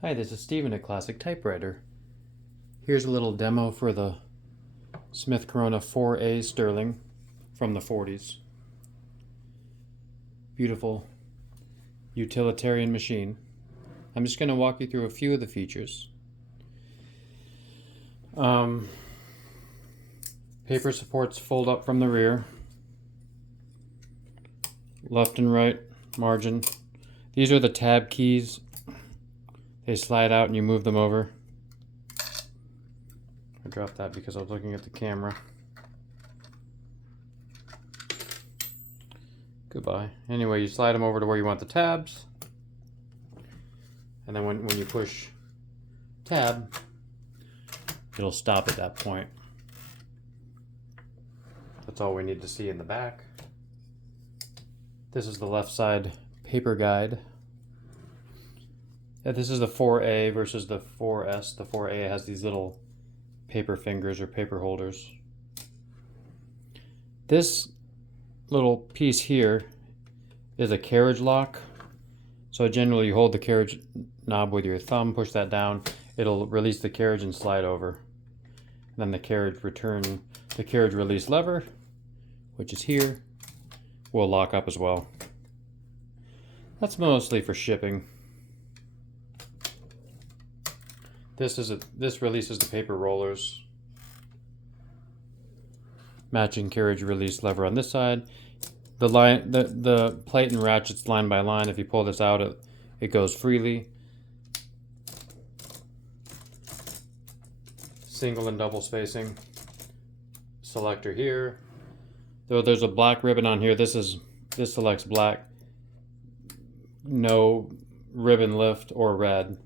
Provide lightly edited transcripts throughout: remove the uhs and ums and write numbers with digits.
Hi, this is Steven at Classic Typewriter. Here's a little demo for the Smith Corona 4A Sterling from the 40s. Beautiful utilitarian machine. I'm just going to walk you through a few of the features. Paper supports fold up from the rear. Left and right margin. These are the tab keys. They slide out and you move them over. I dropped that because I was looking at the camera. Goodbye. Anyway, you slide them over to where you want the tabs. And then when you push tab, it'll stop at that point. That's all we need to see in the back. This is the left side paper guide. Yeah, this is the 4A versus the 4S. The 4A has these little paper fingers or paper holders. This little piece here is a carriage lock. So generally you hold the carriage knob with your thumb, push that down, it'll release the carriage and slide over. And then the carriage release lever, which is here, will lock up as well. That's mostly for shipping. This releases the paper rollers. Matching carriage release lever on this side. The plate and ratchets line by line. If you pull this out, it goes freely. Single and double spacing. Selector here. Though there's a black ribbon on here. This selects black. No ribbon lift or red.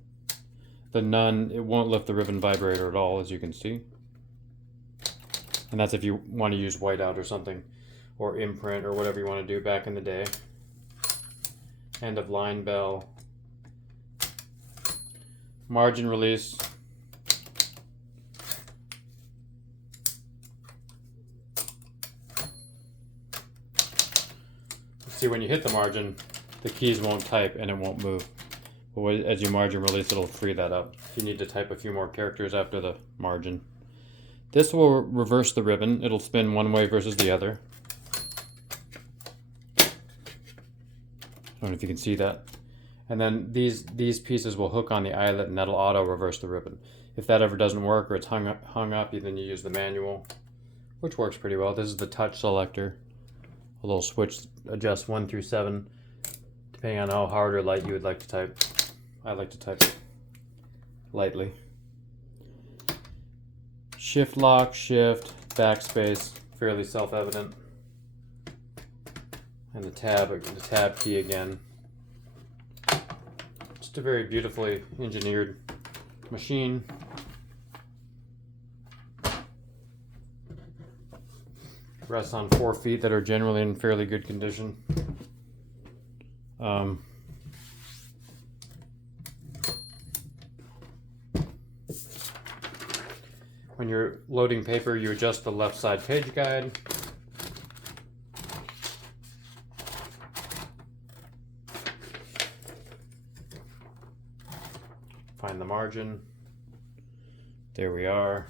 The none, it won't lift the ribbon vibrator at all, as you can see. And that's if you want to use whiteout or something, or imprint or whatever you want to do back in the day. End of line bell. Margin release. See, when you hit the margin, the keys won't type and it won't move. But as you margin release, it'll free that up. If you need to type a few more characters after the margin. This will reverse the ribbon. It'll spin one way versus the other. I don't know if you can see that. And then these pieces will hook on the eyelet and that'll auto reverse the ribbon. If that ever doesn't work or it's hung up, then you use the manual, which works pretty well. This is the touch selector. A little switch adjusts 1 through 7, depending on how hard or light you would like to type. I like to type lightly. Shift lock, shift, backspace, fairly self-evident. And the tab key again. Just a very beautifully engineered machine. Rests on 4 feet that are generally in fairly good condition. When you're loading paper, you adjust the left side page guide. Find the margin. There we are.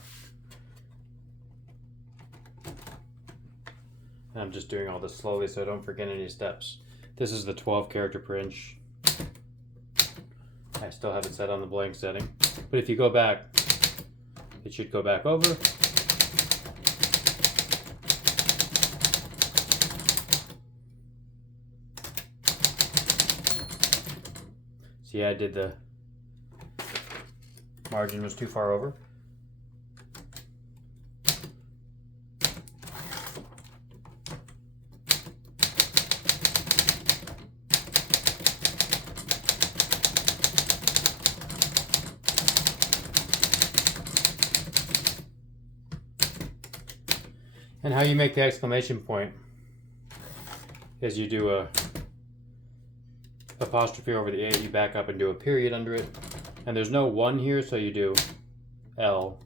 And I'm just doing all this slowly so I don't forget any steps. This is the 12 character per inch. I still have it set on the blank setting. But if you go back, it should go back over. See, I did the margin was too far over. And how you make the exclamation point is you do a apostrophe over the A, you back up and do a period under it. And there's no 1 here, so you do L.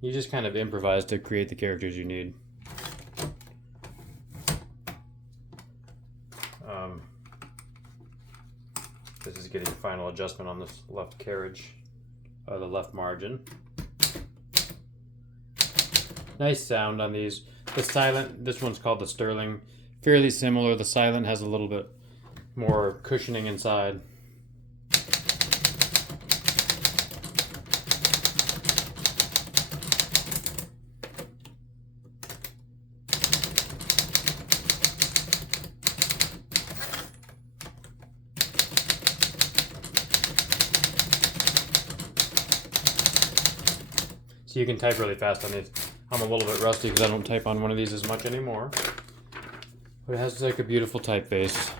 You just kind of improvise to create the characters you need. This is getting final adjustment on this left carriage, or the left margin. Nice sound on these. The silent, this one's called the Sterling. Fairly similar. The silent has a little bit more cushioning inside. So you can type really fast on these. I'm a little bit rusty because I don't type on one of these as much anymore. But it has like a beautiful typeface.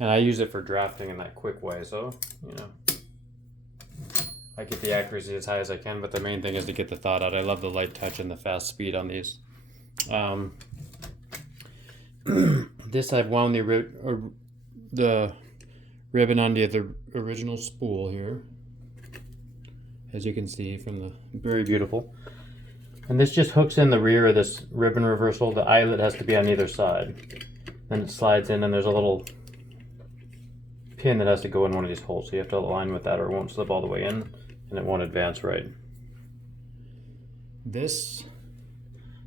And I use it for drafting in that quick way, so, you know. I get the accuracy as high as I can, but the main thing is to get the thought out. I love the light touch and the fast speed on these. This I've wound the ribbon onto the original spool here. As you can see from the, very beautiful. And this just hooks in the rear of this ribbon reversal. The eyelet has to be on either side. Then it slides in and there's a little pin that has to go in one of these holes. So you have to align with that or it won't slip all the way in and it won't advance right. This,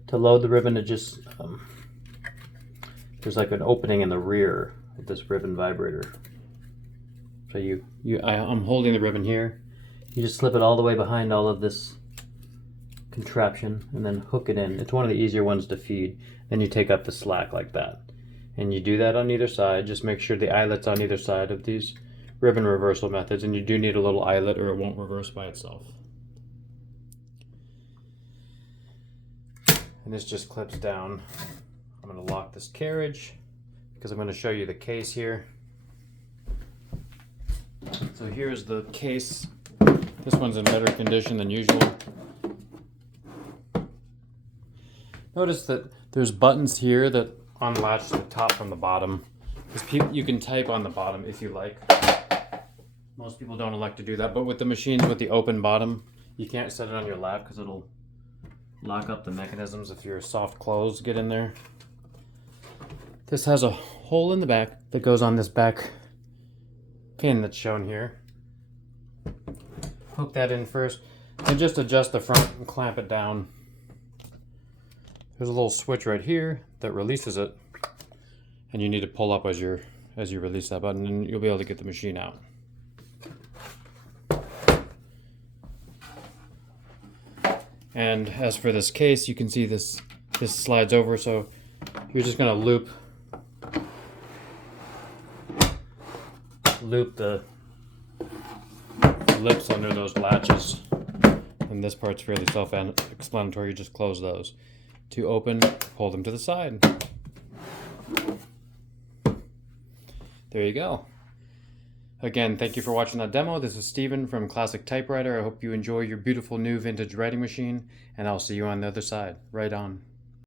to load the ribbon, it just, there's like an opening in the rear of this ribbon vibrator. So I'm holding the ribbon here. You just slip it all the way behind all of this contraption and then hook it in. It's one of the easier ones to feed. Then you take up the slack like that. And you do that on either side. Just make sure the eyelet's on either side of these ribbon reversal methods. And you do need a little eyelet or it won't reverse by itself. And this just clips down. I'm going to lock this carriage because I'm going to show you the case here. So here's the case. This one's in better condition than usual. Notice that there's buttons here that unlatch the top from the bottom. You can type on the bottom if you like. Most people don't elect to do that, but with the machines with the open bottom, you can't set it on your lap because it'll lock up the mechanisms if your soft clothes get in there. This has a hole in the back that goes on this back pin that's shown here. Hook that in first and just adjust the front and clamp it down. There's a little switch right here that releases it and you need to pull up as you release that button and you'll be able to get the machine out. And as for this case, you can see this slides over, so you're just going to loop the lips under those latches, and this part's fairly self-explanatory. You just close those. To open, pull them to the side. There you go. Again, thank you for watching that demo. This is Steven from Classic Typewriter. I hope you enjoy your beautiful new vintage writing machine, and I'll see you on the other side. Right on.